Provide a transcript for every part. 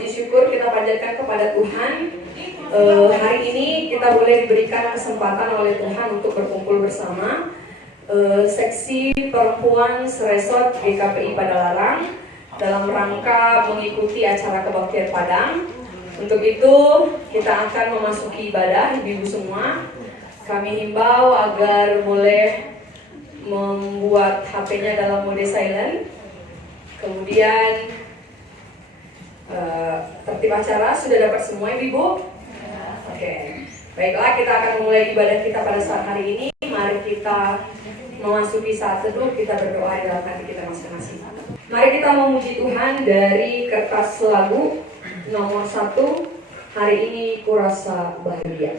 puji syukur kita panjatkan kepada Tuhan. Hari ini kita boleh diberikan kesempatan oleh Tuhan untuk berkumpul bersama seksi perempuan Seresot GKPI Padalarang dalam rangka mengikuti acara kebaktian Padang. Untuk itu kita akan memasuki ibadah, ibu-ibu semua. Kami himbau agar boleh membuat HP-nya dalam mode silent. Kemudian tertib acara sudah dapat semua ibu-ibu? Oke. Baiklah, kita akan memulai ibadah kita pada saat hari ini. Mari kita memasuki saat teduh, kita berdoa di dalam hati kita masing-masing. Mari kita memuji Tuhan dari kertas lagu nomor 1. Hari ini kurasa bahagia.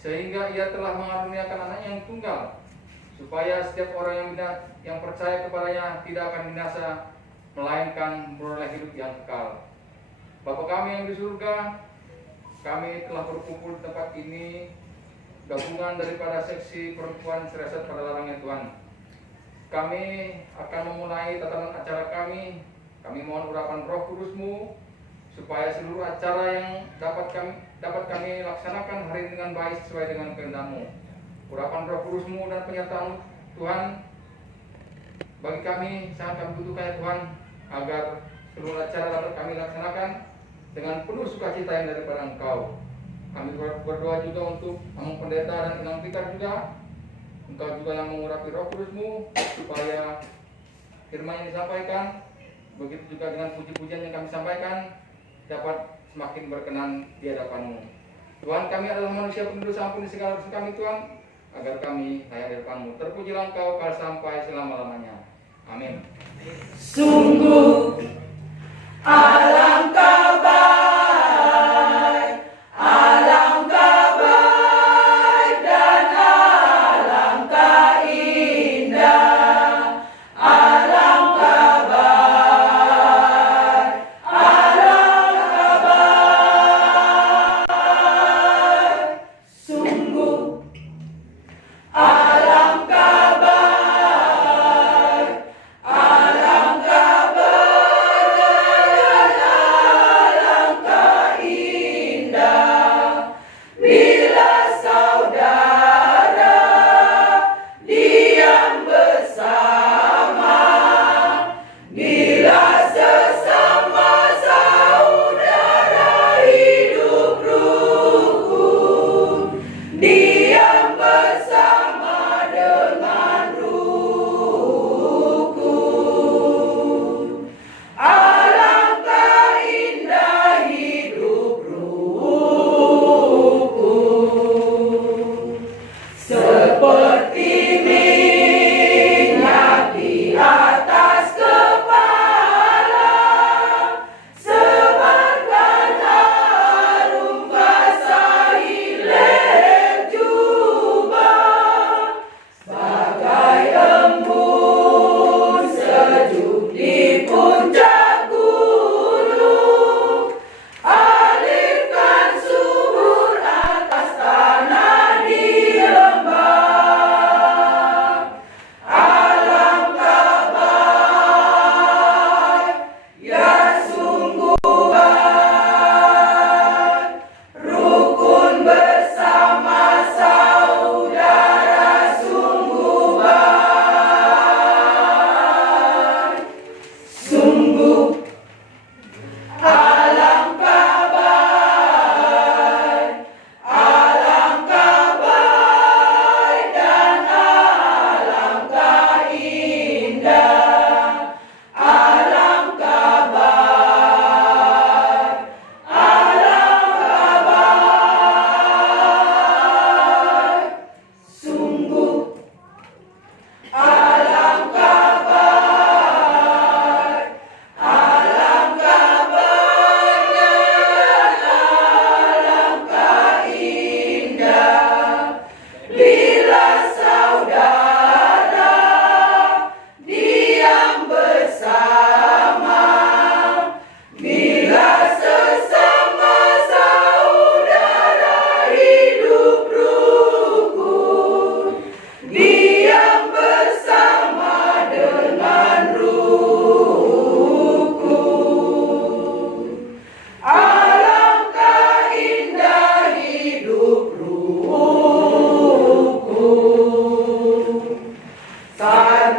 Sehingga ia telah mengaruniakan anaknya yang tunggal, supaya setiap orang yang percaya kepadanya tidak akan binasa, melainkan beroleh hidup yang kekal. Bapa kami yang di surga, kami telah berkumpul di tempat ini, gabungan daripada seksi perempuan Seresot Padalarang ya Tuhan. Kami akan memulai tatanan acara kami. Kami mohon urapan Roh Kudus-Mu, supaya seluruh acara yang dapat kami laksanakan hari ini dengan baik sesuai dengan kehendak-Mu. Urapan Roh Kudus-Mu dan penyertaan Tuhan bagi kami sangat kami butuhkan ya Tuhan, agar seluruh acara dapat kami laksanakan dengan penuh sukacita yang daripada Engkau. Kami berdoa juga untuk Among Pendeta dan Inang Pikar juga. Engkau juga yang mengurapi Roh Kudus-Mu supaya firman yang disampaikan, begitu juga dengan puji-pujian yang kami sampaikan, dapat semakin berkenan di hadapan-Mu. Tuhan, kami adalah manusia penuh dosa, ampuni segala dosa kami Tuhan, agar kami layak di hadapan-Mu. Terpujilah Engkau kal sampai selama-lamanya. Amin. Sungguh alangkah baik, alangkah baik dan alangkah indah, alangkah baik, alangkah baik, sungguh alangkah baik, alangkah baik.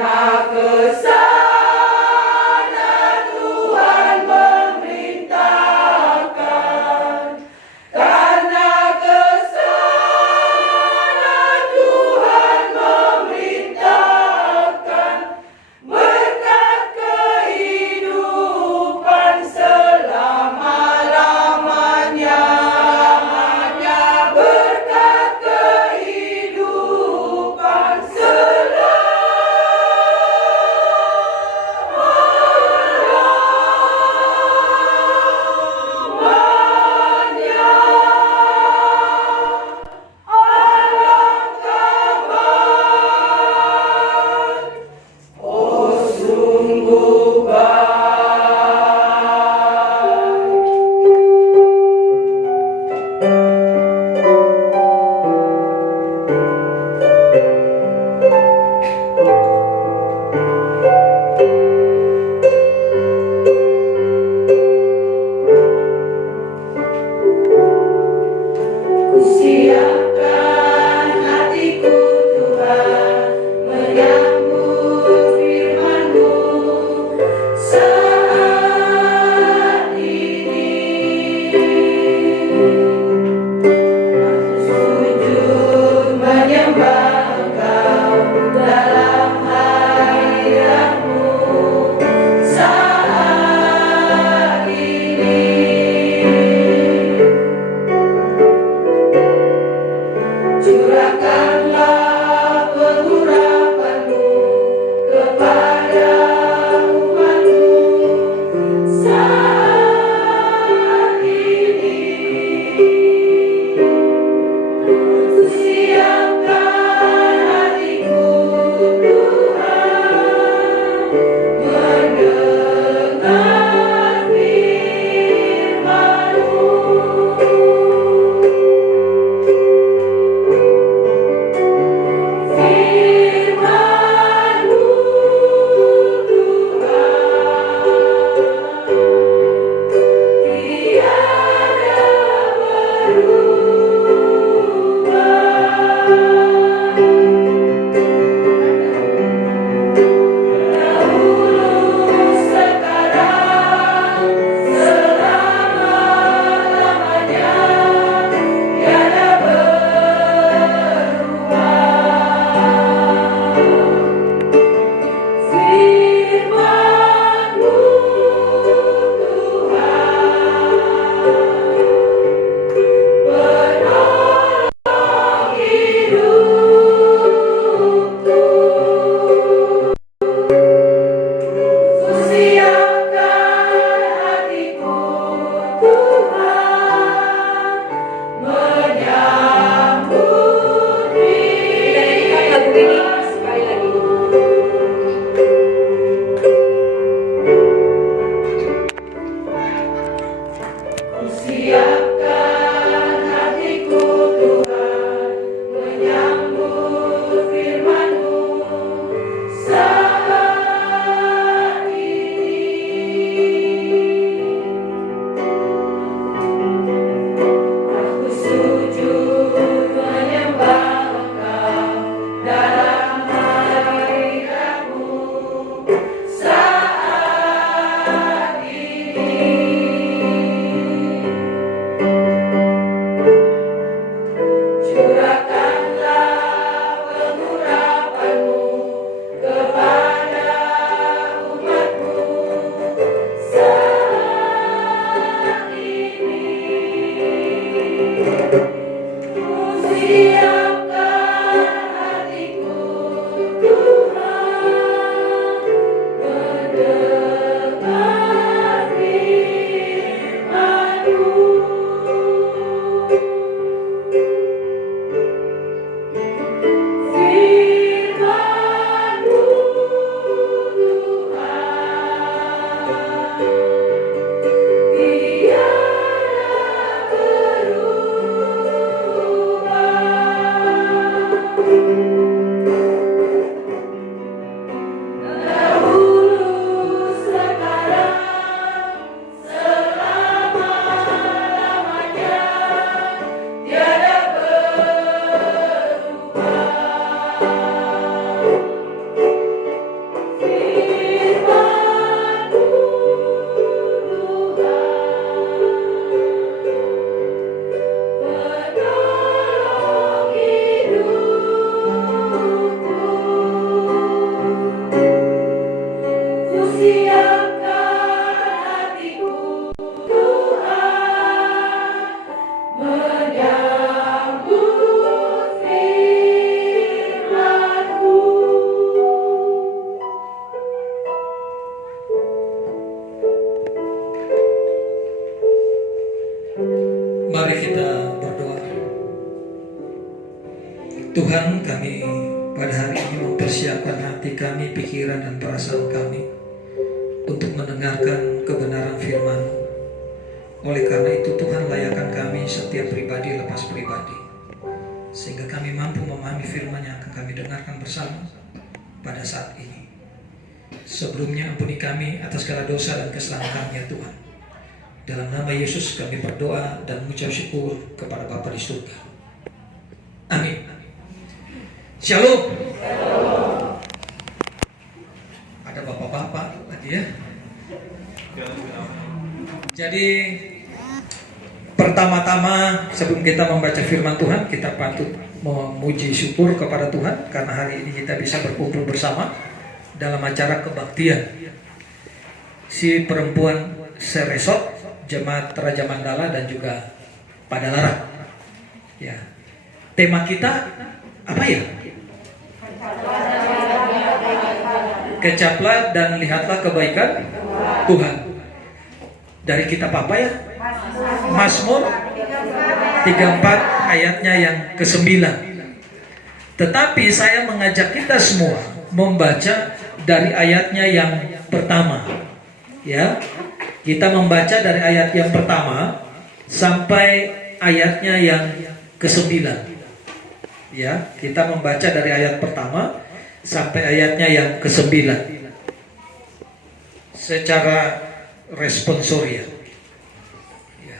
Karena kesana Tuhan memerintahkan, karena kesana Tuhan memerintahkan, berkat kehidupan selama-lamanya, berkat kehidupan selama-lamanya. Tuhan, kami pada hari ini mempersiapkan hati kami, pikiran dan perasaan kami untuk mendengarkan kebenaran firman. Oleh karena itu Tuhan, layakkan kami setiap pribadi lepas pribadi, sehingga kami mampu memahami firman yang akan kami dengarkan bersama pada saat ini. Sebelumnya ampuni kami atas segala dosa dan kesalahan ya Tuhan. Dalam nama Yesus kami berdoa dan mengucap syukur kepada Bapa di surga. Amin. Shalom. Ada bapak-bapak lagi ya. Jadi pertama-tama sebelum kita membaca firman Tuhan, kita patut memuji syukur kepada Tuhan karena hari ini kita bisa berkumpul bersama dalam acara kebaktian si perempuan Seresot, Jemaat Raja Mandala dan juga Padalarang. Ya. Tema kita apa ya? Kecaplah dan lihatlah kebaikan Tuhan. Dari kitab apa ya? Mazmur 34 ayatnya yang ke-9. Tetapi saya mengajak kita semua membaca dari ayatnya yang pertama. Ya. Kita membaca dari ayat yang pertama sampai ayatnya yang ke-9. Ya, kita membaca dari ayat pertama sampai ayatnya yang ke-9 secara responsorial. Ya.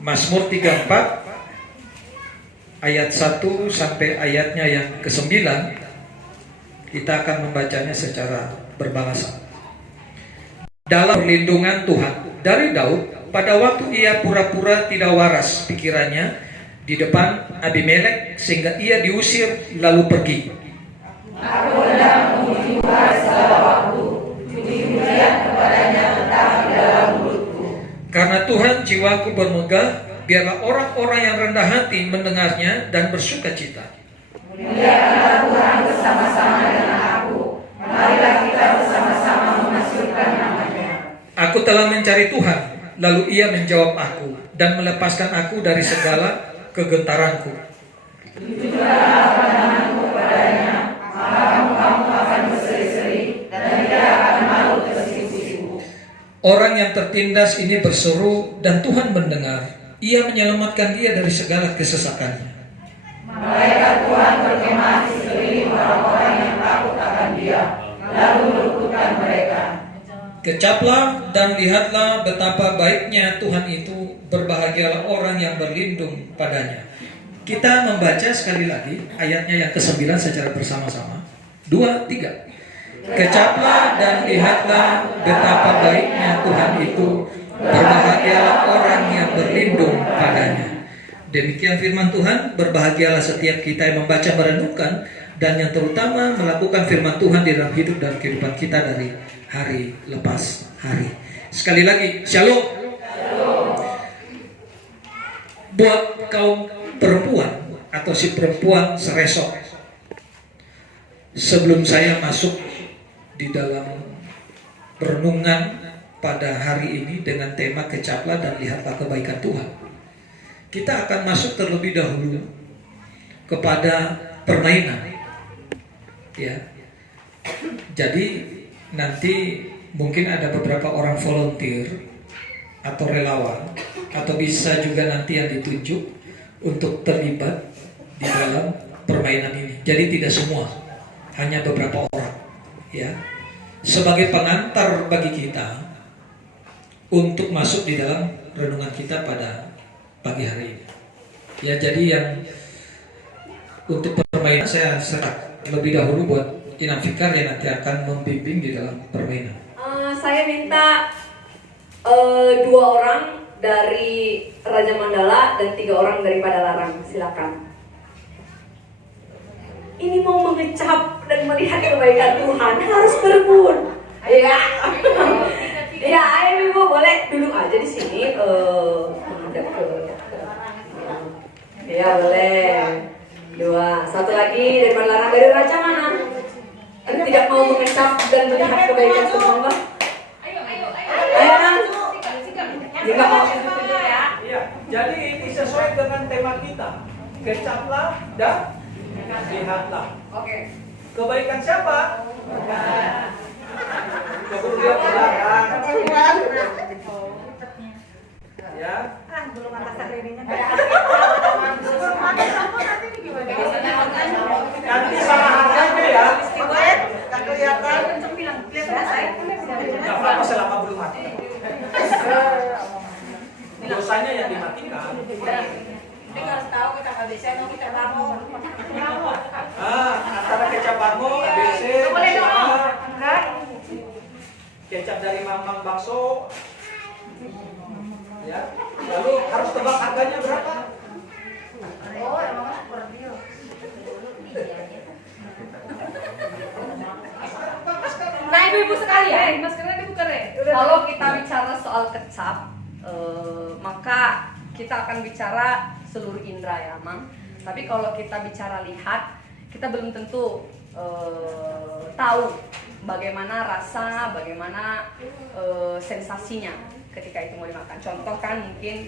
Mazmur 34 ayat 1 sampai ayatnya yang ke-9 kita akan membacanya secara berbahasa. Dalam perlindungan Tuhan, dari Daud, pada waktu ia pura-pura tidak waras pikirannya di depan Abimelek sehingga ia diusir lalu pergi. Aku hendak memuji Tuhan segala waktu, puji-pujian kepadanya tetap di dalam mulutku. Karena Tuhan jiwaku bermegah, biarlah orang-orang yang rendah hati mendengarnya dan bersuka cita. Muliakanlah Tuhan bersama-sama dengan aku. Marilah kita bersama-sama memasyurkan namanya. Aku telah mencari Tuhan, lalu ia menjawab aku dan melepaskan aku dari segala kegentaranku. Tujukanlah pandanganmu padanya, maka kamu akan berseri-seri dan tidak akan malu tersipu-sipu. Orang yang tertindas ini berseru dan Tuhan mendengar. Ia menyelamatkan dia dari segala kesesakannya. Malaikat Tuhan berkemah di sekeliling orang-orang yang takut akan Dia, lalu meluputkan mereka. Kecaplah dan lihatlah betapa baiknya Tuhan itu, berbahagialah orang yang berlindung padanya. Kita membaca sekali lagi ayatnya yang ke-9 secara bersama-sama. 2, 3. Kecaplah dan lihatlah betapa baiknya Tuhan itu, berbahagialah orang yang berlindung padanya. Demikian firman Tuhan. Berbahagialah setiap kita yang membaca, merenungkan, dan yang terutama melakukan firman Tuhan di dalam hidup dan kehidupan kita dari hari lepas hari. Sekali lagi, shalom. Buat kaum perempuan atau si perempuan Seresot, sebelum saya masuk di dalam renungan pada hari ini dengan tema kecaplah dan lihatlah kebaikan Tuhan, kita akan masuk terlebih dahulu kepada permainan. Ya. Jadi nanti mungkin ada beberapa orang volunteer atau relawan, atau bisa juga nanti yang ditunjuk untuk terlibat di dalam permainan ini. Jadi tidak semua, hanya beberapa orang. Ya, sebagai pengantar bagi kita untuk masuk di dalam renungan kita pada pagi hari ini. Ya, jadi yang untuk permainan saya serah lebih dahulu buat Inam Fikar yang nanti akan membimbing di dalam permainan. Saya minta 2 orang dari Raja Mandala dan 3 orang dari Padalarang. Silakan. Ini mau mengecap dan melihat kebaikan Tuhan harus berbun. Ya. Ya, ayo Ibu boleh duduk aja di sini. Ya boleh. 2, 1 lagi dari Padalarang. Dari Raja mana? Tidak mau mengecap dan melihat kebaikan Tuhan, Bang? Ayo kan? Juga mau. Iya, jadi ini sesuai dengan tema kita. kecaplah dan lihatlah. Oke. Kebaikan siapa? Kemudian belakang. Ya. Belum atas akhirnya. Nanti salah harganya ya. Tak kelihatan. Nggak apa-apa selama belum mati. Dosanya yang dimatikan. Ini harus tahu kita nggak bisa, kita kamu. Antara kecap Barmo, ABC, sama kecap dari Mamang Bakso. Ya. Lalu harus tebak harganya berapa? Oh, emang seperti itu. Nah, ibu-ibu sekalian, maskernya dibuka deh. Kalau kita bicara soal kecap, maka kita akan bicara seluruh indera ya, Mang. Tapi kalau kita bicara lihat, kita belum tentu tahu bagaimana rasa, bagaimana sensasinya ketika itu mau dimakan. Contoh kan mungkin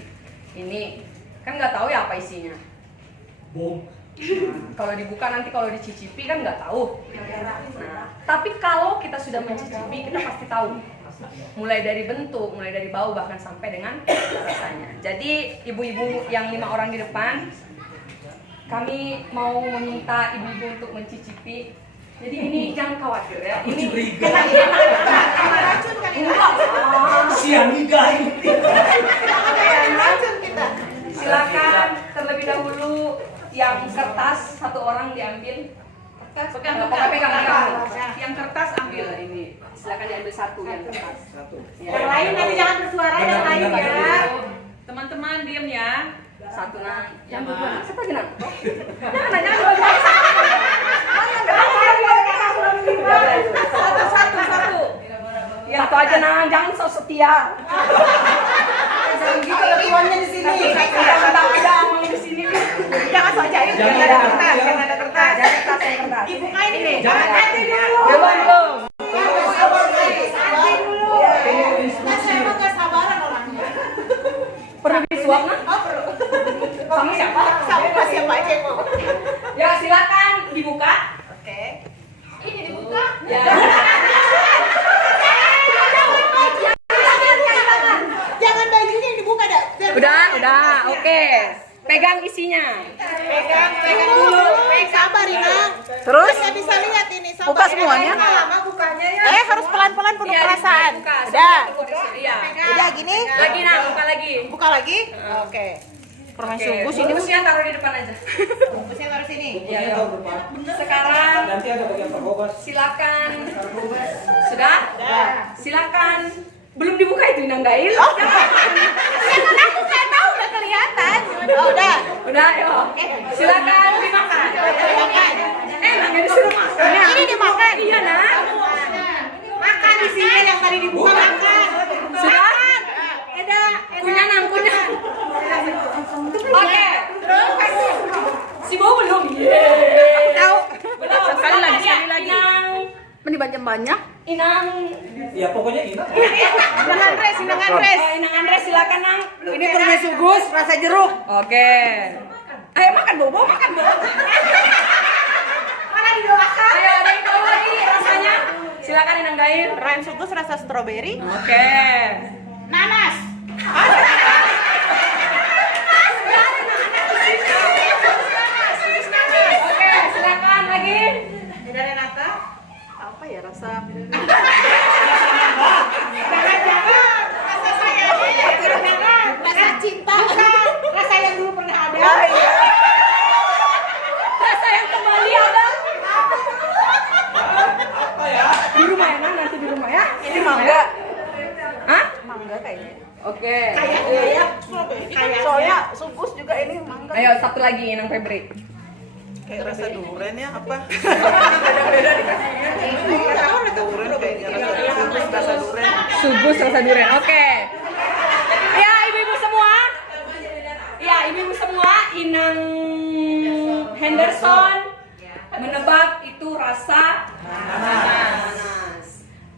ini kan nggak tahu ya apa isinya. Bom. Kalau dibuka nanti kalau dicicipi kan nggak tahu. Nah, tapi kalau kita sudah mencicipi kita pasti tahu. Mulai dari bentuk, mulai dari bau, bahkan sampai dengan rasanya. Jadi ibu-ibu yang 5 orang di depan, kami mau meminta ibu-ibu untuk mencicipi. Jadi ini jangan khawatir ya. Ini Racun kan ini. Sianida ini. Racun kita. Silakan terlebih dahulu yang kertas 1 orang diambil. Pegang. Yang kertas ambil ini. Silakan diambil 1 yang kertas. Yang lain nanti jangan bersuara, yang lain ya. Teman-teman diam ya. 1 nang. Yang kedua. Siapa lagi nang? Satu. Yang satu aja nang, jangan sok setia. Jangan gitu ya tuannya di sini. Ada omong di sini. Jangan sok jahit. Jangan Jangan ada ada kertas, ya. jangan ada kertas. Ada kertas, yang kertas. Dibuka ini. Jangan. Hati dulu. Belum. Hati dulu. Nah, saya emang gak sabaran orangnya. Perlu disuap nang? Oh, perlu. Sama siapa? Sama siapa aja yang mau. Ya silakan dibuka. Oke. Ini dibuka. Ya. Jangan bajunya yang dibuka dah. Udah, oke. Pegang isinya. Pegang dulu. Sabar Ina. Terus? Nggak bisa lihat ini. Sabar. Buka semuanya? Lama bukanya ya. Harus pelan-pelan penuh Iya, perasaan. dibuka. Udah. Iya. Udah gini. Lagi nang, buka lagi. Buka lagi. Oke. Permen Oke, sungguh ini. bungkusnya taruh di depan aja. Bungkusnya taruh sini. Iya. Sekarang Nanti ada bagian perbobas. silakan. Sudah? Udah. Silakan. Belum dibuka itu Inang Gail. Ya kan aku nggak tahu nggak kelihatan. Oh, udah. Udah, yuk. Silakan dimakan. Makan. Nang disuruh makan. Ini dimakan. Iya, Nang. Makan isinya yang tadi dibuka makan. Sudah? Eda. Kunyah, Nang, kunyah. Oke. Si Bo belum. Tahu. Belum. Sekali lagi. Inang. Banyak. Inang. Ya pokoknya ini. Inang Andres. Inang Andres silakan, Nang. Ini permen sugus rasa jeruk. Oke. Ayo makan, Bobo, makan, Bo. Mana didoakan? Ayo ada yang tahu lagi rasanya? Silakan Inang Gail. Permen sugus rasa stroberi. Oke. Nanas. Oke, silakan lagi. Ada Renata. Apa ya rasa? Rasa sayang. Rasa cinta. Rasa yang dulu pernah ada. Rasa yang kembali ada Apa ya? di rumah ya, Nang, nanti di rumah ya. Ini mangga. Hah? Mangga kayaknya. Oke. Kayak soalnya sugus juga ini mangga. Ayo satu lagi Inang Febri. Kayak rasa durian ya apa? Beda-beda dikasihnya. Enggak tahu rasa durian kayaknya rasa durian. Sugus rasa durian. Oke. Ya, ibu-ibu semua. Ya, ibu-ibu semua, Inang Henderson menebak itu rasa nanas.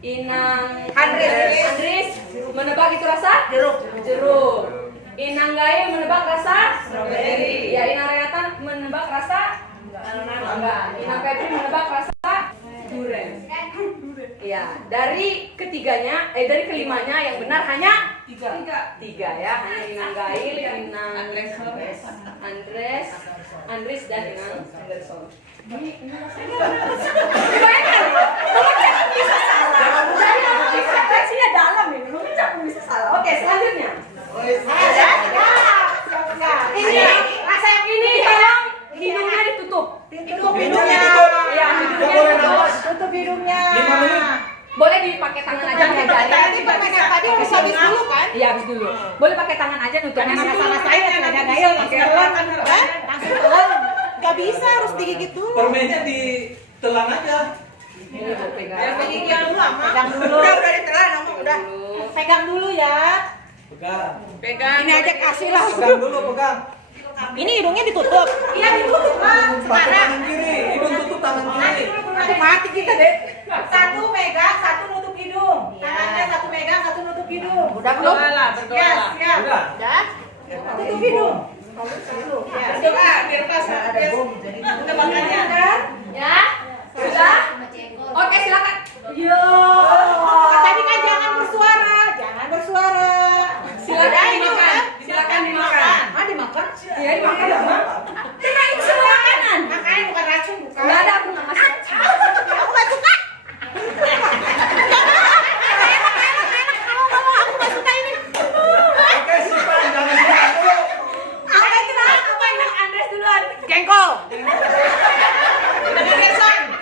Inang Andris menebak itu rasa jeruk. Inang Gail menebak rasa strawberry. Ya, Inang Renata enggak. Inang Febri menebak rasa durian. Iya, dari kelimanya yang benar hanya tiga ya, hanya Inang Gail, Inang Andres dan Inang Henderson. Bayangkan, nomor cak bisa salah. Jadi nomor ekspresinya dalam ini, nomor cak bisa salah. Oke, selanjutnya. Ini rasa yang ini tolong hidungnya ditutup. Tutup hidungnya. Iya, hidungnya ditutup. Tutup hidungnya. Boleh dipakai tangan aja nggak jadi. Tadi permen yang tadi harus habis dulu kan? Iya, habis dulu. Boleh pakai tangan aja nutupnya. Karena salah saya ada Gail langsung telan kan? Langsung telan. Gak bisa, harus digigit dulu. Permennya ditelan aja. Pegang. Digigit dulu lama. Pegang dulu. Udah ditelan, udah. Pegang dulu ya. Pegang. Ini aja kasih lah. Pegang dulu, pegang. Ini hidungnya ditutup. Iya ditutup Pak. Pakai tangan kiri, hidung tutup tangan kiri. Aduh mati kita deh. Satu megang, satu nutup hidung. Tangannya satu megang, satu nutup hidung. Udah belum? Berdoa. Ya. Udah. Tutup hidung. Berdoa biar pas ada bom jadi udah makannya kan? Ya? Sudah? Oke, silakan. Yo. Tadi kan jangan bersuara, jangan bersuara. Silakan dimakan. Silakan dimakan. Ah dimakan? Iya, dimakan. Karena itu semua makanan. Makanya bukan racun bukan. Enggak ada, aku nggak masuk. Aku nggak suka. Oke, simpan, jangan simpan dulu. Apa Inang Andres duluan? Jengkol.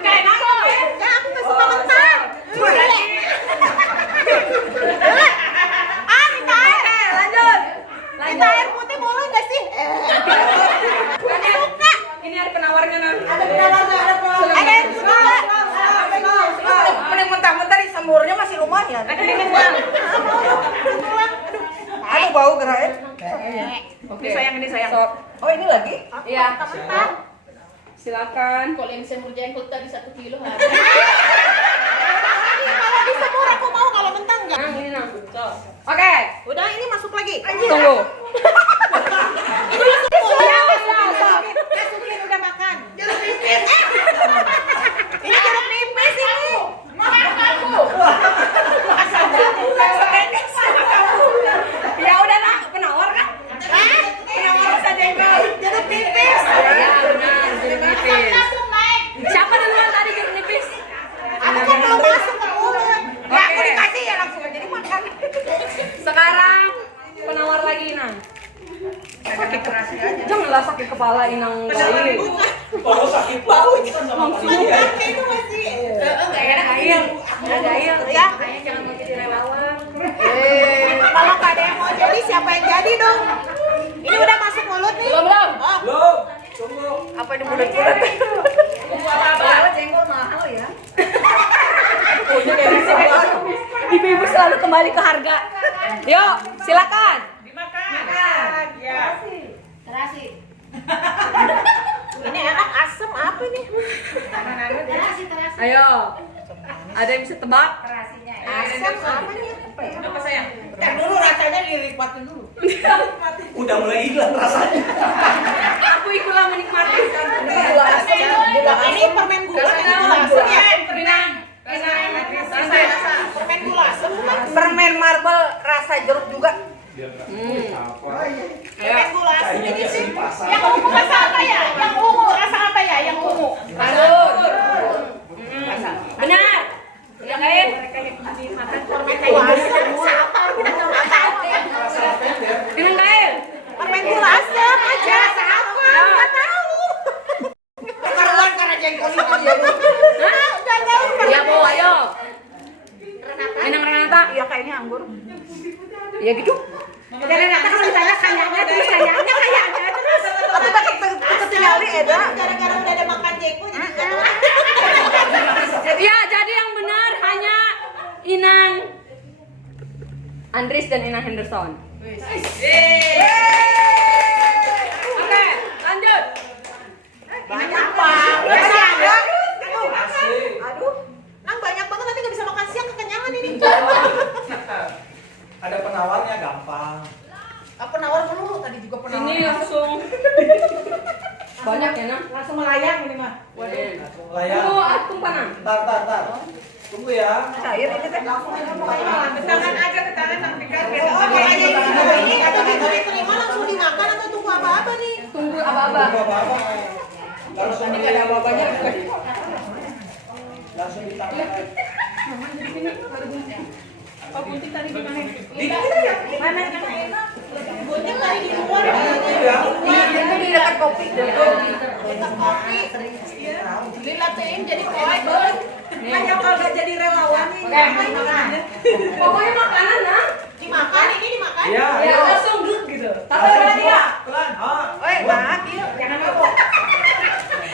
Kayak nangko. Ya aku nggak suka mentah. Minta air. Lanjut. Minta air putih boleh nggak sih? Ini ada penawarnya nanti. Ada penawar nggak? Ada penawar. Ada air putih nggak? Mending mentah-mentah di semburnya masih lumayan. Ada yang mentah. Aduh bau gerai. Oke. Ini sayang. Oh ini lagi? Iya. Silakan. Kalau yang semur jengkol tadi 1 kilo harus. Kalau di semur aku mau, kalau mentah enggak. Nang, ini nang. Oke. Udah ini masuk lagi. Tunggu. Ini masuk lagi. Masukin udah makan. Jeruk nipis. Ini jeruk nipis ini. Makan kamu. Ya udah nak, penawar kan? Penawar rasa jengkol. Jeruk nipis. Ya benar, jeruk nipis. Siapa duluan tadi jeruk nipis? Aku kan belum masuk ke mulut. Ya aku dikasih ya langsung aja dimakan. Sekarang penawar lagi Inang. Sakit keras aja. Janganlah sakit kepala Inang Gail. Kalau sakit bau kan sama dia. Itu masih. Enggak enak Gail. Gail ya. Kayaknya jangan mau jadi relawan. Kalau nggak ada yang mau jadi siapa yang jadi dong? Ini udah masuk mulut nih. Belum. Oh, Belum. Tunggu. apa ini bulat-bulat? Apa jengkol mahal ya? Ibu-ibu selalu kembali ke harga. Yuk, silakan. Dimakan. Ya. Terasi. Ini enak asem apa nih? Terasi. Ayo. Ada yang bisa tebak? Terasinya. Asem apa nih? Apa ya? Apa sayang? Ntar dulu rasanya dinikmatin dulu. Udah mulai hilang rasanya. Aku ikutlah menikmati. Gula asem. Ini permen gula. Permen gula asem. Permen marble rasa jeruk juga. Permen gula asem ini sih. Yang ungu rasa apa ya? Yang ungu rasa apa ya? Yang ungu. Benar. Ya Gail. Permen gula asem. Dengan Gail. Permen gula asem aja. Rasa apa? Nggak tahu. Keruan karena jengkol itu ya. Nggak tahu. Ya Bu, ayo. Minang Renata. Iya kayaknya anggur. Ya gitu. Renata kalau ditanya kayaknya terus terus. Tapi pakai ketinggali Eda. Gara-gara udah ada makan jeko jadi nggak tahu. Ya, jadi yang benar hanya Inang Andres dan Inang Henderson. Oke, lanjut. Banyak banget. Masih ada. Aduh. Nang banyak banget nanti nggak bisa makan siang kekenyangan ini. Ada penawarnya gampang. Apa nawar melulu tadi juga pernah. Ini langsung banyak ya, Nang? langsung melayang ini mah. Waduh. Tunggu ya. Cair ini teh. Tangan aja ke tangan nanti kan. Ini atau diterima langsung dimakan atau tunggu apa-apa nih? Tunggu apa-apa. Langsung Ini nggak ada apa-apanya. langsung ditaruh. Oh, gunting tadi di mana? Mana kan enak. Gunting tadi di luar. Itu di dekat kopi. Kita kopi. Dilatein jadi koek, Bang. Hanya kalau nggak jadi relawan nih. Makan. Pokoknya makanan nah. Dimakan ini dimakan. Iya. Ya langsung duduk gitu. Tapi berarti ya. Pelan. Woi, nak, jangan mabok.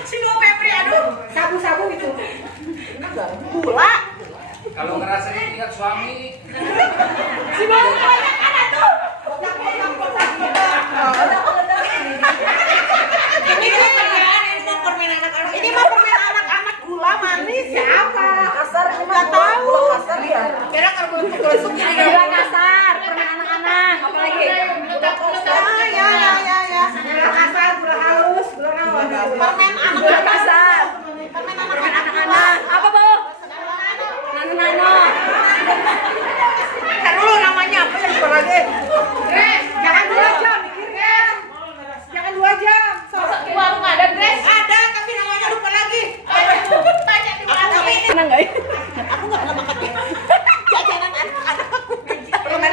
Si Dua Febri, aduh, sabu-sabu itu. Gula. Kalau ngerasa ingat suami, Si Bang kebanyakan tuh. Kotak-kotak. Ini mah permen anak-anak gula manis. Siapa? Kasar nggak tahu. Kasar ya. Kira kalau masuk jadi Gula kasar, permen anak-anak. Apalagi? ya. Gula kasar, gula halus, gula naon. Permen Gula anak-anak. kasar. Permen Permen anak-anak. anak-anak. Apa, Bu? Nano-nano. Kan dulu namanya apa yang dua lagi? Jangan 2 jam mikirnya. Jangan 2 jam. Masa di warung ada dress? Ada tapi namanya lupa lagi. Tanya di mana? Senang nggak ya? Aku nggak pernah makan jajanan anak-anak. Permen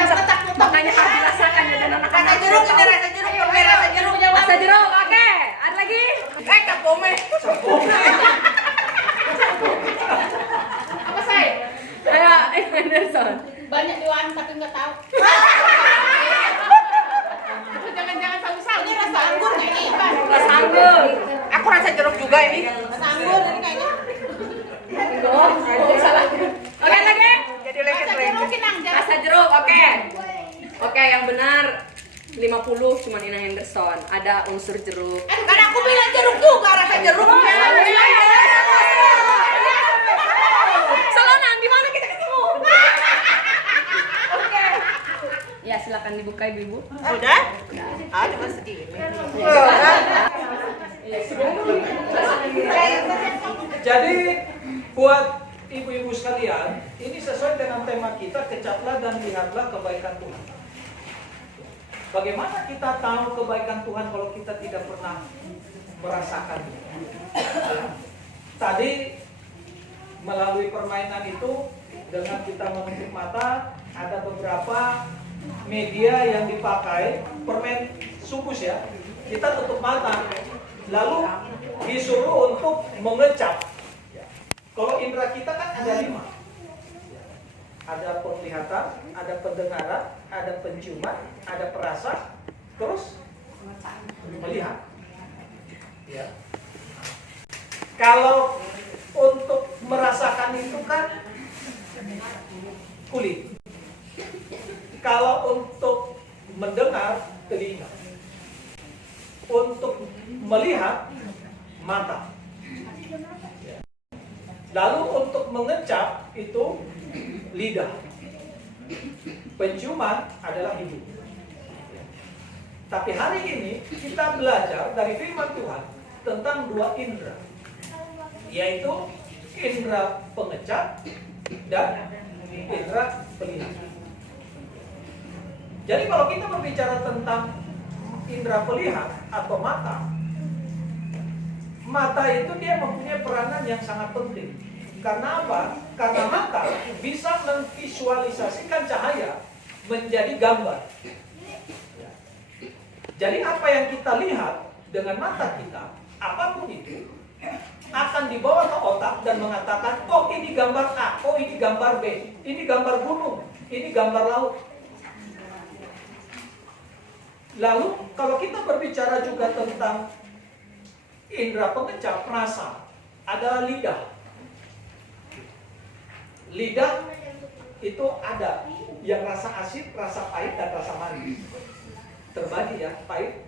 makanya harus dirasakan jajanan Rasa anak-anak. jeruk ini rasa jeruk. Pakai rasa jeruk. Rasa jeruk, oke. Ada lagi? Capome. Apa say? Ayo, Anderson. Banyak di warung tapi nggak tahu. Jangan-jangan sabu-sabu. Ini rasa anggur nggak ini? Rasa anggur. Aku rasa jeruk juga ini. Rasa anggur ini kayaknya. Oh, salah. Oke, lagi. Jadi Rasa jeruk kinang Rasa jeruk, oke. Oke, yang benar 50 cuman Inang Henderson. Ada unsur jeruk. Kan aku bilang jeruk juga rasa jeruk. Salonan, di mana kita ketemu? Oke. Ya, silakan dibuka Ibu. Udah? Ah, cuma segini. Jadi buat ibu-ibu sekalian, ini sesuai dengan tema kita, kecaplah dan lihatlah kebaikan Tuhan. Bagaimana kita tahu kebaikan Tuhan kalau kita tidak pernah merasakan? Tadi melalui permainan itu dengan kita menutup mata, ada beberapa media yang dipakai, permen sukus ya. Kita tutup mata, lalu disuruh untuk mengecap. Kalau indera kita kan ada 5. Ada penglihatan, ada pendengaran, ada penciuman, ada perasa, terus melihat. Ya. Kalau untuk merasakan itu kan kulit. Kalau untuk mendengar, telinga. Untuk melihat, mata. Lalu untuk mengecap itu lidah. Penciuman adalah hidung. Tapi hari ini kita belajar dari firman Tuhan tentang 2 indera, yaitu indera pengecap dan indera pelihat. Jadi kalau kita berbicara tentang indera pelihat atau mata, mata itu dia mempunyai peranan yang sangat penting. Karena apa? Karena mata bisa memvisualisasikan cahaya menjadi gambar. Jadi apa yang kita lihat dengan mata kita, apapun itu, akan dibawa ke otak dan mengatakan, oh ini gambar A, oh ini gambar B, ini gambar gunung, ini gambar laut. Lalu kalau kita berbicara juga tentang indera pengecap, rasa, adalah lidah. Lidah itu ada yang rasa asin, rasa pahit, dan rasa manis. Terbagi ya, pahit,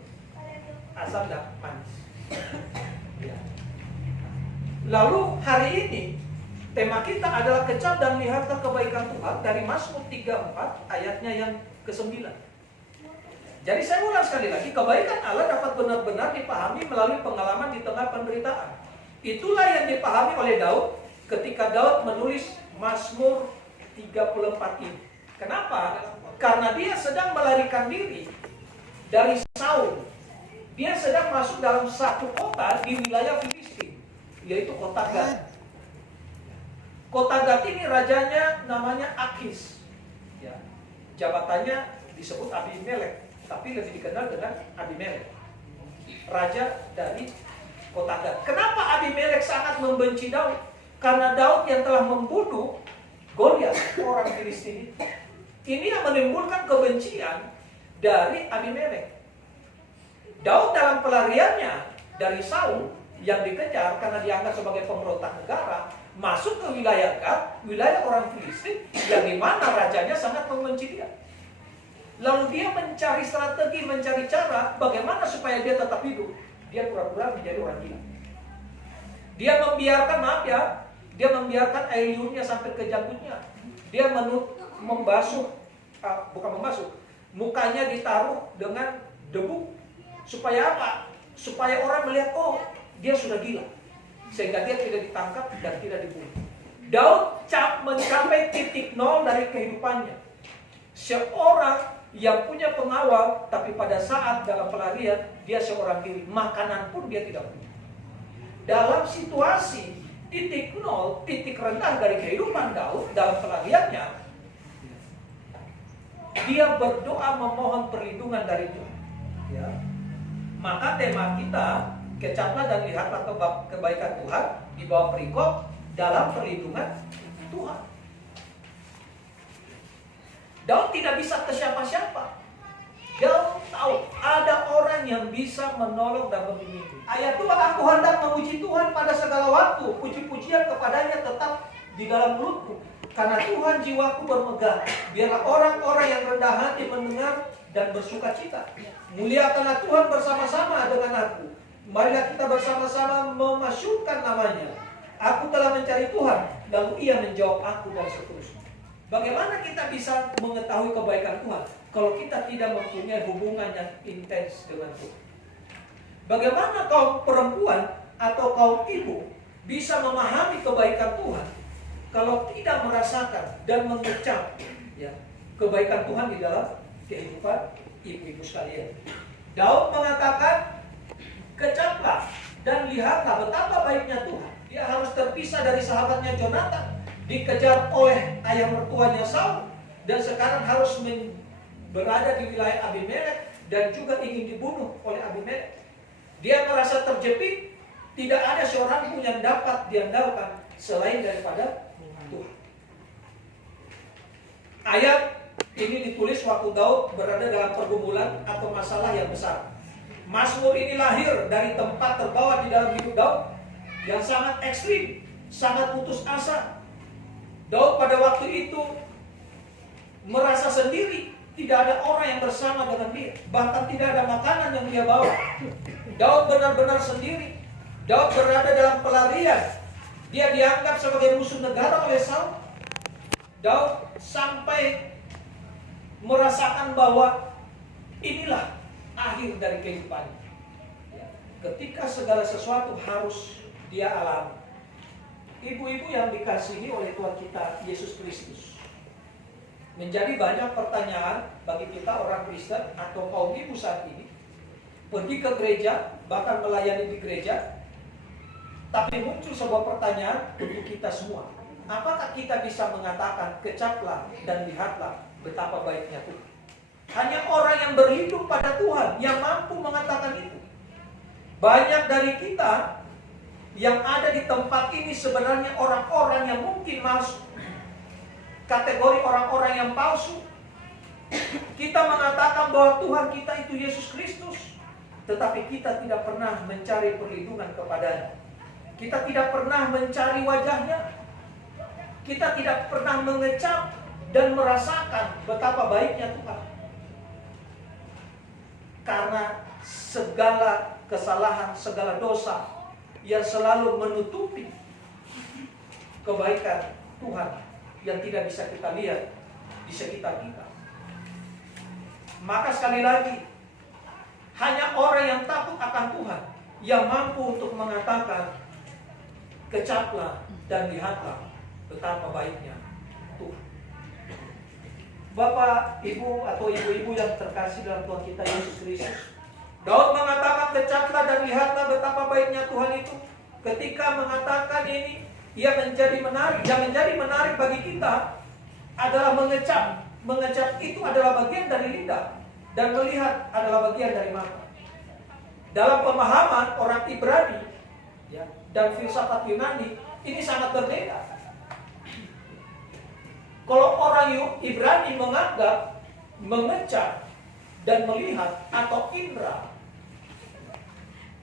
asam, dan manis. Ya. Lalu hari ini tema kita adalah kecap dan lihatlah kebaikan Tuhan dari Mazmur 34 ayatnya yang ke-9. Jadi saya ulang sekali lagi, kebaikan Allah dapat benar-benar dipahami melalui pengalaman di tengah penderitaan. Itulah yang dipahami oleh Daud ketika Daud menulis Mazmur 34 ini. Kenapa? Karena dia sedang melarikan diri dari Saul. Dia sedang masuk dalam satu kota di wilayah Filistin, yaitu kota Gat. Kota Gat ini rajanya namanya Akis. Ya. Jabatannya disebut Abimelek, tapi lebih dikenal dengan Abimelek, raja dari kota Gat. Kenapa Abimelek sangat membenci Daud? Karena Daud yang telah membunuh Goliat, orang Filistin itu. Ini yang menimbulkan kebencian dari Abimelek. Daud dalam pelariannya dari Saul yang dikejar karena dianggap sebagai pemberontak negara, masuk ke wilayah Gad, wilayah orang Filistin, yang dimana rajanya sangat membenci dia. Lalu dia mencari strategi, mencari cara bagaimana supaya dia tetap hidup. Dia pura-pura menjadi orang gila. Dia membiarkan, maaf ya, dia membiarkan air liurnya sampai ke janggutnya. Dia mukanya ditaruh dengan debu. Supaya apa? Supaya orang melihat, oh, dia sudah gila. Sehingga dia tidak ditangkap dan tidak dibunuh. Daud mencapai titik nol dari kehidupannya. Seorang yang punya pengawal, tapi pada saat dalam pelarian, dia seorang diri. Makanan pun dia tidak punya. Dalam situasi titik nol, titik rendah dari kehidupan Daud dalam pelariannya, dia berdoa memohon perlindungan dari Tuhan. Ya. Maka tema kita, kecaplah dan lihatlah kebaikan Tuhan di bawah perikop dalam perlindungan Tuhan. Daud tidak bisa ke siapa-siapa. Daud tahu ada orang yang bisa menolong dan membimbing. Ayat Tuhan, aku hendak memuji Tuhan pada segala waktu. Puji-pujian kepadanya tetap di dalam mulutku. Karena Tuhan jiwaku bermegah. Biarlah orang-orang yang rendah hati mendengar dan bersuka cita. Muliakanlah Tuhan bersama-sama dengan aku. Marilah kita bersama-sama memasyurkan namanya. Aku telah mencari Tuhan, lalu ia menjawab aku, dan seterusnya. Bagaimana kita bisa mengetahui kebaikan Tuhan kalau kita tidak mempunyai hubungan yang intens dengan Tuhan? Bagaimana kaum perempuan atau kaum ibu bisa memahami kebaikan Tuhan kalau tidak merasakan dan mengecap ya, kebaikan Tuhan di dalam kehidupan ibu-ibu sekalian? Daud mengatakan, kecaplah dan lihatlah betapa baiknya Tuhan. Dia harus terpisah dari sahabatnya Jonathan, dikejar oleh ayah mertuanya Saul, dan sekarang harus berada di wilayah Abimelek dan juga ingin dibunuh oleh Abimelek. Dia merasa terjepit, tidak ada seorang pun yang dapat diandalkan selain daripada Tuhan. Ayat ini ditulis waktu Daud berada dalam pergumulan atau masalah yang besar. Mazmur ini lahir dari tempat terbawa di dalam hidup Daud yang sangat ekstrim, sangat putus asa. Daud pada waktu itu merasa sendiri, tidak ada orang yang bersama dengan dia, bahkan tidak ada makanan yang dia bawa. Daud benar-benar sendiri. Daud berada dalam pelarian. Dia dianggap sebagai musuh negara oleh Saul. Daud sampai merasakan bahwa inilah akhir dari kehidupannya. Ketika segala sesuatu harus dia alami. Ibu-ibu yang dikasihi oleh Tuhan kita Yesus Kristus, menjadi banyak pertanyaan bagi kita orang Kristen atau kaum ibu saat ini, pergi ke gereja, bahkan melayani di gereja, tapi muncul sebuah pertanyaan untuk kita semua. Apakah kita bisa mengatakan, kecaplah dan lihatlah betapa baiknya Tuhan? Hanya orang yang berlindung pada Tuhan yang mampu mengatakan itu. Banyak dari kita yang ada di tempat ini sebenarnya orang-orang yang mungkin masuk kategori orang-orang yang palsu. Kita mengatakan bahwa Tuhan kita itu Yesus Kristus, tetapi kita tidak pernah mencari perlindungan kepadanya. Kita tidak pernah mencari wajahnya. Kita tidak pernah mengecap dan merasakan betapa baiknya Tuhan. Karena segala kesalahan, segala dosa yang selalu menutupi kebaikan Tuhan yang tidak bisa kita lihat di sekitar kita. Maka sekali lagi, hanya orang yang takut akan Tuhan yang mampu untuk mengatakan, kecaplah dan lihatlah betapa baiknya Tuhan. Bapak, Ibu atau ibu-ibu yang terkasih dalam Tuhan kita Yesus Kristus, Daud mengatakan, kecaplah dan lihatlah betapa baiknya Tuhan itu. Ketika mengatakan ini, ia menjadi menarik. Yang menjadi menarik bagi kita adalah mengecap. Mengecap itu adalah bagian dari lidah, dan melihat adalah bagian dari mata. Dalam pemahaman orang Ibrani dan filsafat Yunani, ini sangat berbeda. Kalau orang Ibrani menganggap mengecap dan melihat atau indra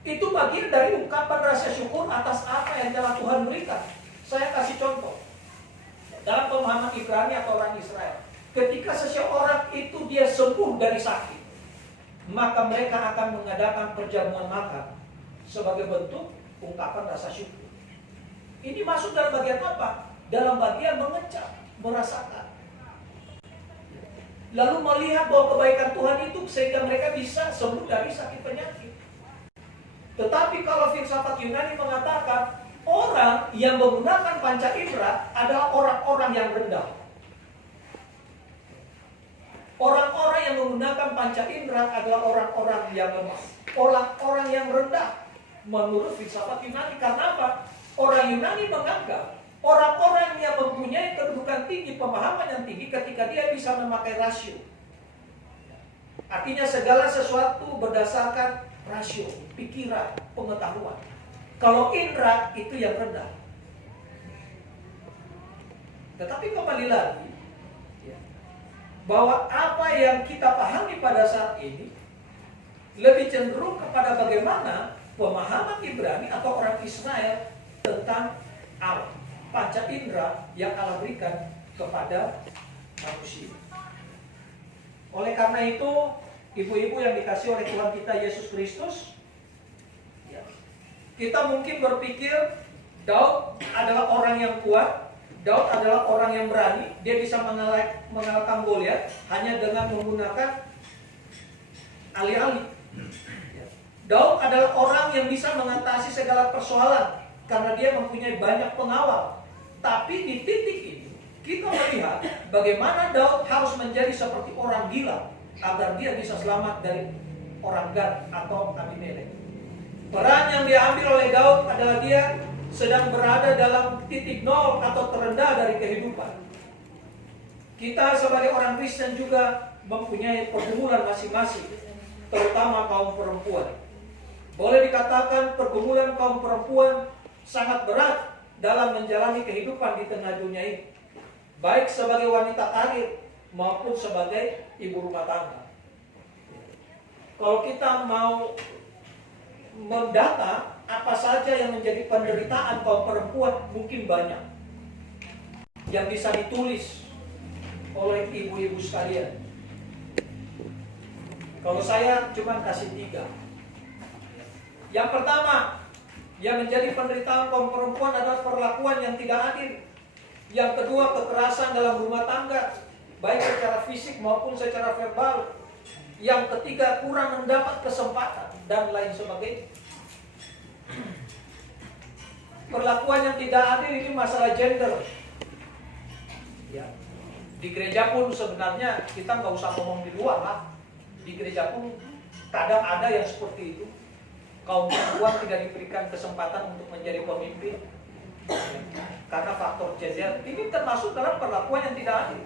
itu bagian dari ungkapan rasa syukur atas apa yang telah Tuhan berikan. Saya kasih contoh. Dalam pemahaman Ibrani atau orang Israel, ketika seseorang itu dia sembuh dari sakit, maka mereka akan mengadakan perjamuan makan sebagai bentuk ungkapan rasa syukur. Ini masuk dalam bagian apa? Dalam bagian mengecap, merasakan. Lalu melihat bahwa kebaikan Tuhan itu sehingga mereka bisa sembuh dari sakit penyakit. Tetapi kalau filsafat Yunani mengatakan orang yang menggunakan panca indera adalah orang-orang yang rendah. Orang-orang yang menggunakan panca indera adalah orang-orang yang lemah, orang-orang yang rendah menurut filsafat Yunani. Karena apa? Orang Yunani menganggap orang-orang yang mempunyai kedudukan tinggi, pemahaman yang tinggi ketika dia bisa memakai rasio. Artinya segala sesuatu berdasarkan rasio, pikiran, pengetahuan. Kalau indra itu yang rendah. Tetapi kembali lagi, bahwa apa yang kita pahami pada saat ini lebih cenderung kepada bagaimana pemahaman Ibrani atau orang Israel tentang Allah, panca indera yang Allah berikan kepada manusia. Oleh karena itu, ibu-ibu yang dikasih oleh Tuhan kita Yesus Kristus, kita mungkin berpikir Daud adalah orang yang kuat, Daud adalah orang yang berani, dia bisa mengalahkan Goliat hanya dengan menggunakan alih-alih. Daud adalah orang yang bisa mengatasi segala persoalan karena dia mempunyai banyak pengawal. Tapi di titik ini kita melihat bagaimana Daud harus menjadi seperti orang gila agar dia bisa selamat dari orang Gad atau Abimelek. Peran yang diambil oleh Daud adalah dia sedang berada dalam titik nol atau terendah dari kehidupan. Kita sebagai orang Kristen juga mempunyai pergumulan masing-masing, terutama kaum perempuan. Boleh dikatakan pergumulan kaum perempuan sangat berat dalam menjalani kehidupan di tengah dunia ini, baik sebagai wanita karir maupun sebagai ibu rumah tangga. Kalau kita mau mendata apa saja yang menjadi penderitaan kaum perempuan, mungkin banyak yang bisa ditulis oleh ibu-ibu sekalian. Kalau saya cuma kasih 3. Yang pertama, yang menjadi penderitaan kaum perempuan adalah perlakuan yang tidak adil. Yang kedua, kekerasan dalam rumah tangga, baik secara fisik maupun secara verbal. Yang ketiga, kurang mendapat kesempatan dan lain sebagainya. Perlakuan yang tidak adil ini masalah gender. Ya. Di gereja pun sebenarnya kita nggak usah ngomong di luar lah. Di gereja pun kadang ada yang seperti itu. Kaum perempuan tidak diberikan kesempatan untuk menjadi pemimpin karena faktor gender. Ini termasuk dalam perlakuan yang tidak adil.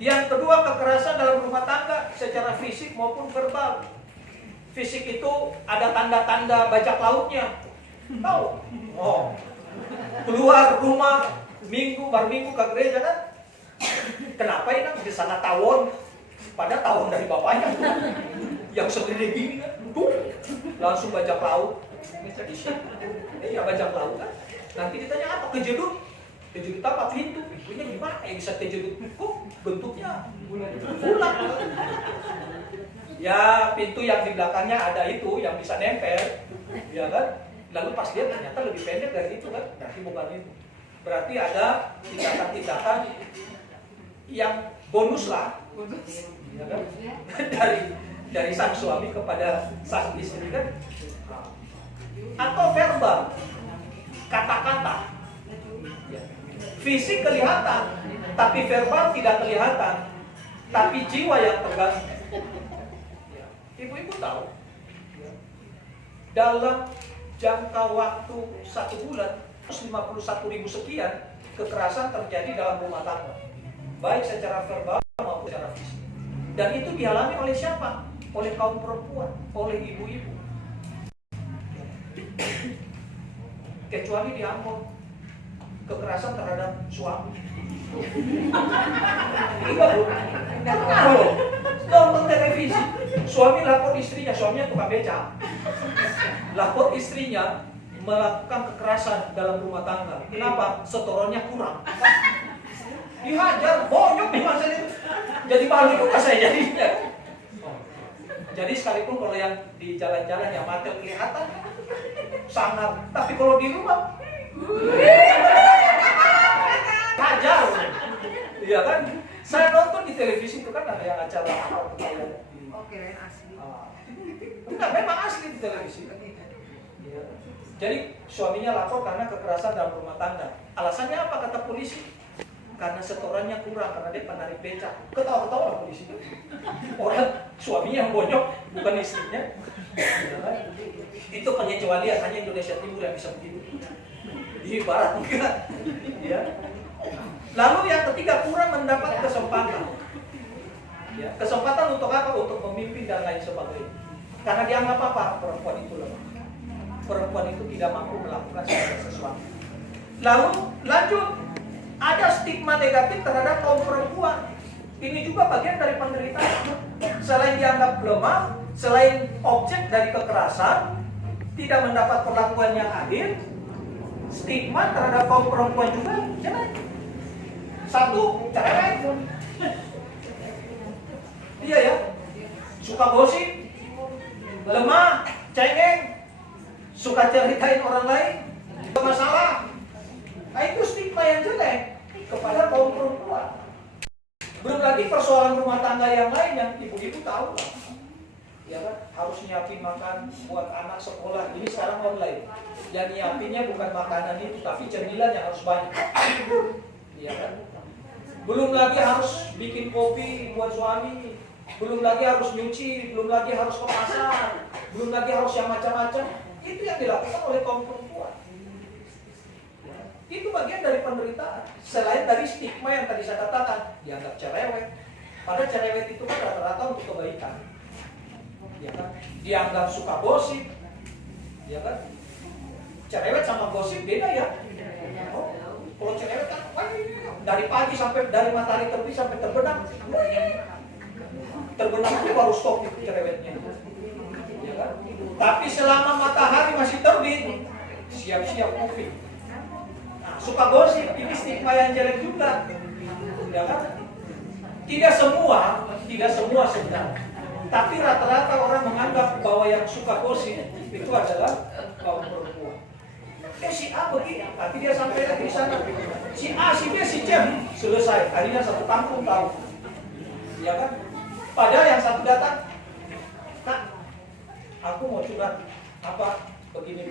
Yang kedua, kekerasan dalam rumah tangga secara fisik maupun verbal. Fisik itu ada tanda-tanda bajak lautnya. Tahu? Oh, keluar rumah baru minggu ke gereja kan? Kenapa ini di sana tawon? Pada tawon dari bapaknya yang segede gini kan? Langsung bajak laut. Iya, bajak laut kan? Nanti ditanya apa? Kejedut. Kejedut apa? Pintu. Pintunya gimana? Bisa kejedut. Kok bentuknya bulat? Ya, pintu yang di belakangnya ada itu yang bisa nempel, ya kan? Lalu pas dia ternyata lebih pendek dari itu kan? Berarti bukan itu. Berarti ada tindakan-tindakan yang bonus lah, ya kan? dari sang suami kepada sang istri kan? Atau verbal, kata-kata. Ya. Fisik kelihatan, tapi verbal tidak kelihatan, tapi jiwa yang terganggu. Ibu-ibu tahu, dalam jangka waktu 1 bulan, 51.000 sekian kekerasan terjadi dalam rumah tangga, baik secara verbal maupun secara fisik. Dan itu dialami oleh siapa? Oleh kaum perempuan, oleh ibu-ibu. Kecuali di Ambon, kekerasan terhadap suami. Kalau nonton televisi, suami lapor istrinya, suaminya tukang beca, lapor istrinya melakukan kekerasan dalam rumah tangga. Kenapa? Setorannya kurang. Dihajar, bonyok memang saya. Jadi malu juga saya jadinya. Jadi sekalipun kalau yang di jalan-jalan yang mata kelihatan sangat, tapi kalau di rumah hajar. Iya kan? Saya nonton di televisi itu kan ada yang acara apa? Kirain asli. Enggak, memang asli di televisi. Ya. Jadi suaminya lapor karena kekerasan dalam rumah tangga. Alasannya apa kata polisi? Karena setorannya kurang, karena dia penarik beca. Ketawa-ketawa lah polisi. Orang suaminya yang bonyok, bukan istrinya. Itu pengecualian, hanya Indonesia Timur yang bisa begitu. Di barat enggak. Ya. Lalu yang ketiga, kurang mendapat kesempatan. Ya, kesempatan untuk apa? Untuk memimpin dan lain sebagainya. Karena dianggap apa? Perempuan itu lemah. Perempuan itu tidak mampu melakukan segala sesuatu. Lalu lanjut, ada stigma negatif terhadap kaum perempuan. Ini juga bagian dari penderitaan. Selain dianggap lemah, selain objek dari kekerasan, tidak mendapat perlakuan yang adil, stigma terhadap kaum perempuan juga jelek. Satu, cerewet. Iya ya, suka gosip, lemah, cengeng, suka ceritain orang lain, bermasalah. Nah itu stigma yang jelek kepada kaum perempuan. Belum lagi persoalan rumah tangga yang lain yang ibu-ibu tahu lah. Ya kan, harus nyiapin makan buat anak sekolah. Ini sekarang online. Yang nyiapinnya bukan makanan itu, tapi cemilan yang harus banyak. Ya kan? Belum lagi harus bikin kopi buat suami, belum lagi harus nyuci, belum lagi harus ke pasar, belum lagi harus yang macam-macam. Itu yang dilakukan oleh kaum perempuan. Itu bagian dari penderitaan. Selain dari stigma yang tadi saya katakan, dianggap cerewet. Padahal cerewet itu kan rata-rata untuk kebaikan. Ya kan? Dianggap suka gosip. Ya kan? Cerewet sama gosip beda ya. Oh, kalau cerewet kan dari pagi sampai dari matahari terbit sampai terbenam. Terbenam aja baru stop itu cerewetnya. Ya kan? Tapi selama matahari masih terbit, siap-siap kuping. Nah, suka gosip, ini stigma yang jelek juga. Ya kan? Tidak semua sebenarnya. Tapi rata-rata orang menganggap bahwa yang suka gosip itu adalah kaum perempuan. Si A begini, tapi dia sampai lagi di sana. Si A, si B, si C, selesai. Akhirnya satu kampung tahu. Ya kan? Padahal yang satu datang, Kak, aku mau curhat apa begini.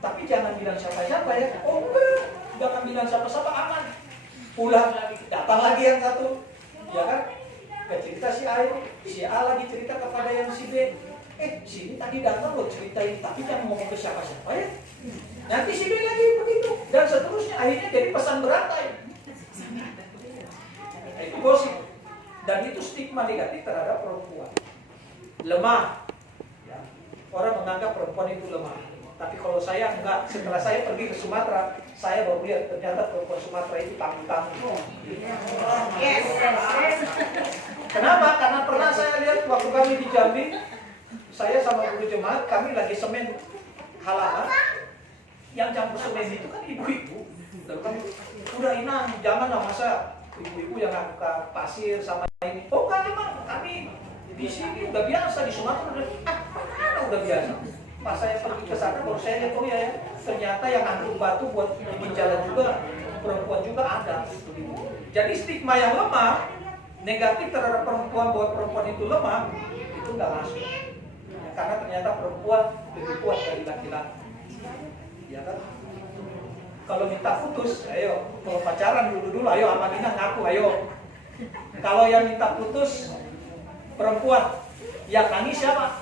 Tapi jangan bilang siapa-siapa ya. Oh enggak, jangan bilang siapa-siapa, aman. Pulang lagi, datang lagi yang satu. Ya kan? Cerita si A lagi cerita kepada yang si B. Sini tadi datang lo ceritain, tapi jangan ngomong ke siapa-siapa ya. Nanti si B lagi begitu, dan seterusnya. Akhirnya jadi pesan berantai. Itu gosip. Dan itu stigma negatif terhadap perempuan. Lemah. Ya. Orang menganggap perempuan itu lemah. Tapi kalau saya enggak, setelah saya pergi ke Sumatera, saya baru lihat ternyata perempuan Sumatera itu tangguh-tangguh. Yes. Kenapa? Karena pernah saya lihat waktu kami di Jambi, saya sama guru jemaat, kami lagi semen halaman. Yang campur semen itu kan ibu-ibu. Lalu kami, udah Inang, janganlah masa ibu-ibu yang angkat pasir sama ini. Oh kan emang kami di sini udah biasa, di Sumatera udah biasa. Pas saya pergi ke sana baru saya lihat, oh ya, ternyata yang angkut batu buat bikin jalan juga perempuan juga ada. Jadi stigma yang lemah, negatif terhadap perempuan bahwa perempuan itu lemah, itu nggak masuk. Ya, karena ternyata perempuan lebih kuat dari laki-laki. Ya kan? Kalau minta putus, ayo. Kalau pacaran dulu, ayo Amanina ngaku, ayo. Kalau yang minta putus perempuan, yang nangis siapa?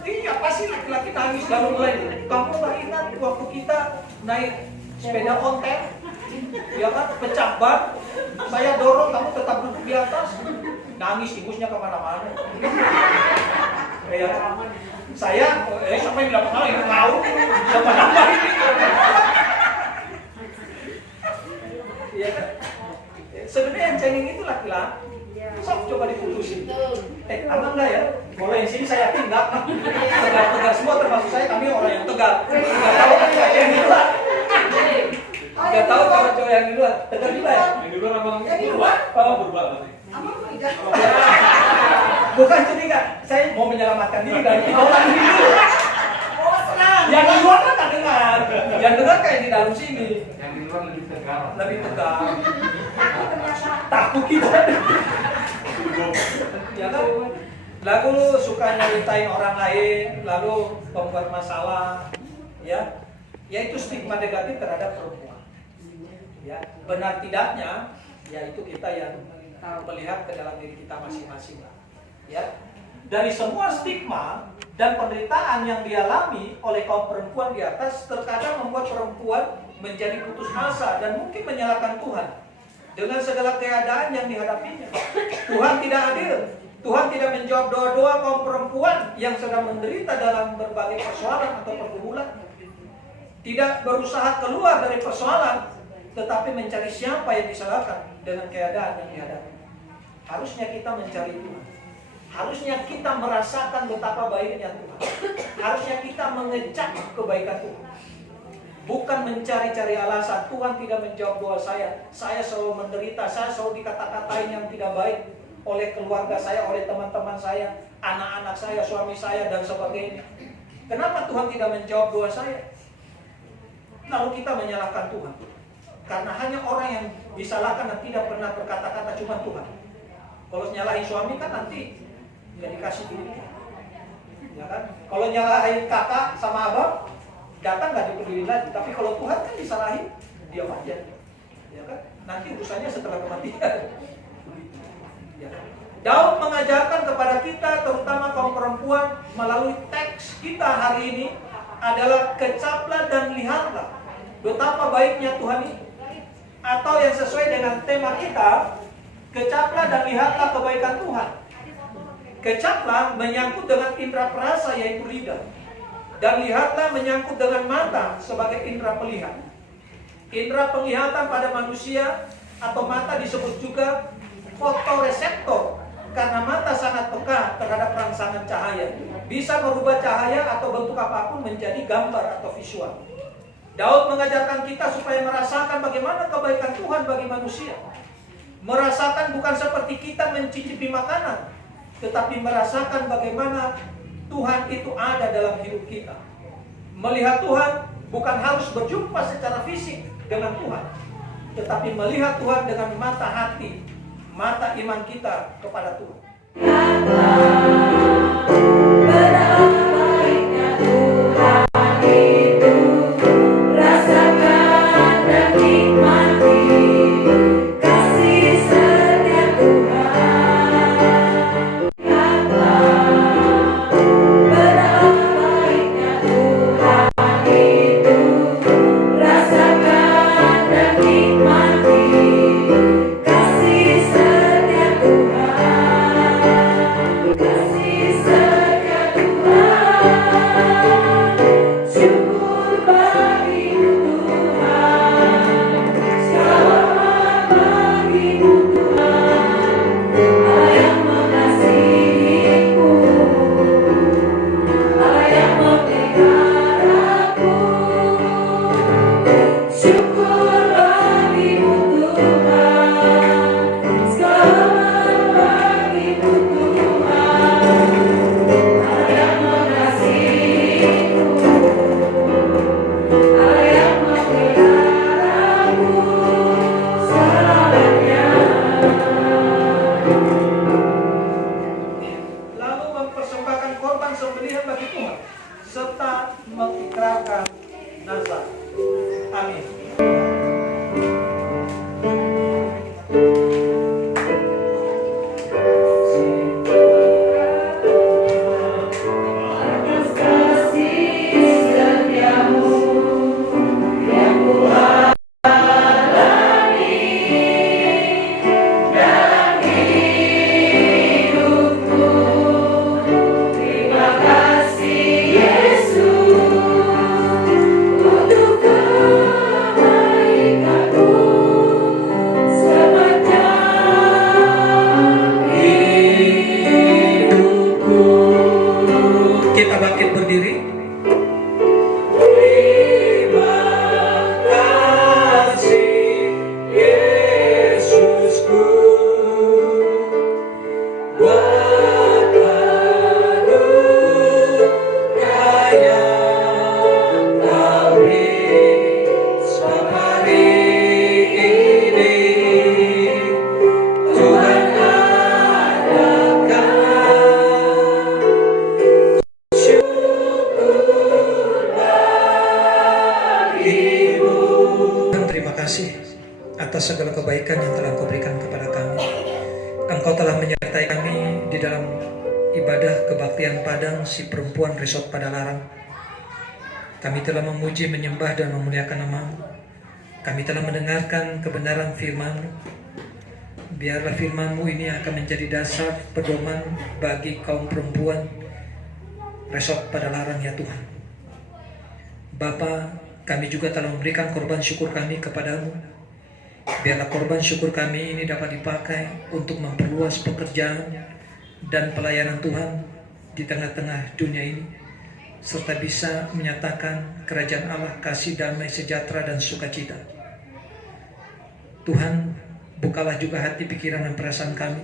Iya pasti laki-laki nangis lalu mulai. Kamu nggak ingat waktu kita naik sepeda ontel, ya kan pecah ban, saya dorong kamu tetap duduk di atas, nangis imbusnya kemana-mana. Ya, saya sampai bilang kenal ini tahu apa ini. Ya kan? Sebenarnya yang cengeng itu laki-laki. Sok coba diputusin. Aman nggak ya? Kalau yang sini saya tindak. Tegar semua termasuk saya, kami orang yang tegar. Nggak tahu kan cewek yang di luar. Nggak tahu kalau cewek yang di luar. Tegar juga ya? Yang di luar abang berubah. Oh, berubah berarti. Bukan curiga, saya mau menyelamatkan diri dari orang di luar. Oh, senang. Yang di luar kan nggak dengar. Yang dengar kayak di dalam sini. Yang di luar lebih tegar. Lebih tegar. Takut kita. Ya kan? Lalu suka nyeritain orang lain, lalu membuat masalah, ya. Ya itu stigma negatif terhadap perempuan. Ya, benar tidaknya, ya itu kita yang melihat ke dalam diri kita masing-masing lah. Ya. Dari semua stigma dan penderitaan yang dialami oleh kaum perempuan di atas, terkadang membuat perempuan menjadi putus asa dan mungkin menyalahkan Tuhan dengan segala keadaan yang dihadapinya. Tuhan tidak adil. Tuhan tidak menjawab doa-doa kaum perempuan yang sedang menderita dalam berbagai persoalan atau pergumulan. Tidak berusaha keluar dari persoalan, tetapi mencari siapa yang disalahkan dengan keadaan yang dihadapi. Harusnya kita mencari Tuhan. Harusnya kita merasakan betapa baiknya Tuhan. Harusnya kita mengecap kebaikan Tuhan. Bukan mencari-cari alasan, Tuhan tidak menjawab doa saya selalu menderita, saya selalu dikata-katain yang tidak baik oleh keluarga saya, oleh teman-teman saya, anak-anak saya, suami saya, dan sebagainya. Kenapa Tuhan tidak menjawab doa saya? Lalu kita menyalahkan Tuhan. Karena hanya orang yang disalahkan dan tidak pernah berkata-kata cuma Tuhan. Kalau nyalahin suami kan nanti nggak dikasih duit. Ya kan? Kalau nyalahin kakak sama abang, datang nggak dipeduli lagi. Tapi kalau Tuhan kan disalahin, diam aja. Ya kan? Nanti urusannya setelah kematian. Ya. Daud mengajarkan kepada kita, terutama kaum perempuan, melalui teks kita hari ini adalah kecaplah dan lihatlah betapa baiknya Tuhan itu. Atau yang sesuai dengan tema kita, kecaplah dan lihatlah kebaikan Tuhan. Kecaplah menyangkut dengan indera perasa yaitu lidah. Dan lihatlah menyangkut dengan mata sebagai indera pelihat. Indera penglihatan pada manusia atau mata disebut juga fotoreseptor. Karena mata sangat peka terhadap rangsangan cahaya. Bisa merubah cahaya atau bentuk apapun menjadi gambar atau visual. Daud mengajarkan kita supaya merasakan bagaimana kebaikan Tuhan bagi manusia. Merasakan bukan seperti kita mencicipi makanan, tetapi merasakan bagaimana Tuhan itu ada dalam hidup kita. Melihat Tuhan bukan harus berjumpa secara fisik dengan Tuhan, tetapi melihat Tuhan dengan mata hati, mata iman kita kepada Tuhan. Kasih kasih atas segala kebaikan yang telah Engkau berikan kepada kami. Engkau telah menyertai kami di dalam ibadah kebaktian Padang si perempuan Resort Padalarang. Kami telah memuji, menyembah, dan memuliakan nama-Mu. Kami telah mendengarkan kebenaran firman-Mu. Biarlah firman-Mu ini akan menjadi dasar pedoman bagi kaum perempuan Resort Padalarang, ya Tuhan. Bapa, kami juga telah memberikan korban syukur kami kepadamu. Biarlah korban syukur kami ini dapat dipakai untuk memperluas pekerjaan dan pelayanan Tuhan di tengah-tengah dunia ini, serta bisa menyatakan kerajaan Allah, kasih, damai, sejahtera, dan sukacita. Tuhan, bukalah juga hati, pikiran, dan perasaan kami,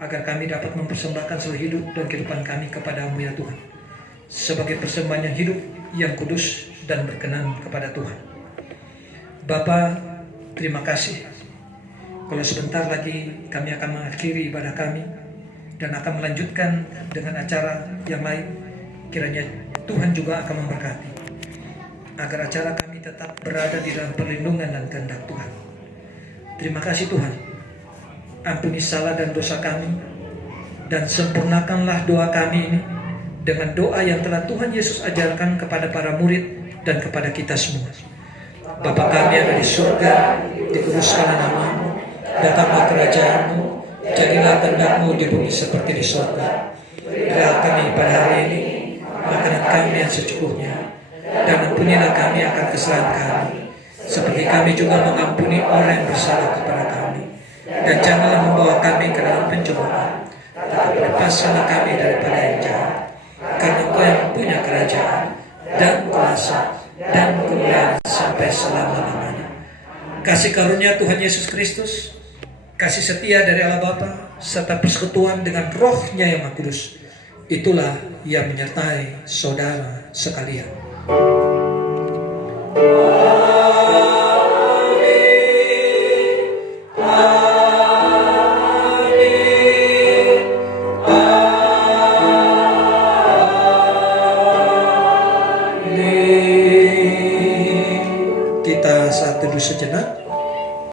agar kami dapat mempersembahkan seluruh hidup dan kehidupan kami kepadamu, ya Tuhan, sebagai persembahan yang hidup, yang kudus, dan berkenan kepada Tuhan. Bapa, terima kasih. Kalau sebentar lagi kami akan mengakhiri ibadah kami dan akan melanjutkan dengan acara yang lain, kiranya Tuhan juga akan memberkati agar acara kami tetap berada di dalam perlindungan dan kehendak Tuhan. Terima kasih Tuhan. Ampuni salah dan dosa kami, dan sempurnakanlah doa kami ini dengan doa yang telah Tuhan Yesus ajarkan kepada para murid dan kepada kita semua. Bapa kami yang ada di surga, dikuduskanlah nama-Mu, datanglah kerajaan-Mu, jadilah kehendak-Mu di bumi seperti di surga. Berilah kami pada hari ini makanan kami yang secukupnya, dan ampunilah kami akan kesalahan kami, seperti kami juga mengampuni orang yang bersalah kepada kami. Dan janganlah membawa kami ke dalam pencobaan, tetapi lepaskanlah kami daripada yang jahat. Karena Engkau yang punya kerajaan dan kuasa dan kemuliaan sampai selama-lamanya. Kasih karunia Tuhan Yesus Kristus, kasih setia dari Allah Bapa, serta persekutuan dengan Roh-Nya yang Maha Kudus, itulah yang menyertai saudara sekalian.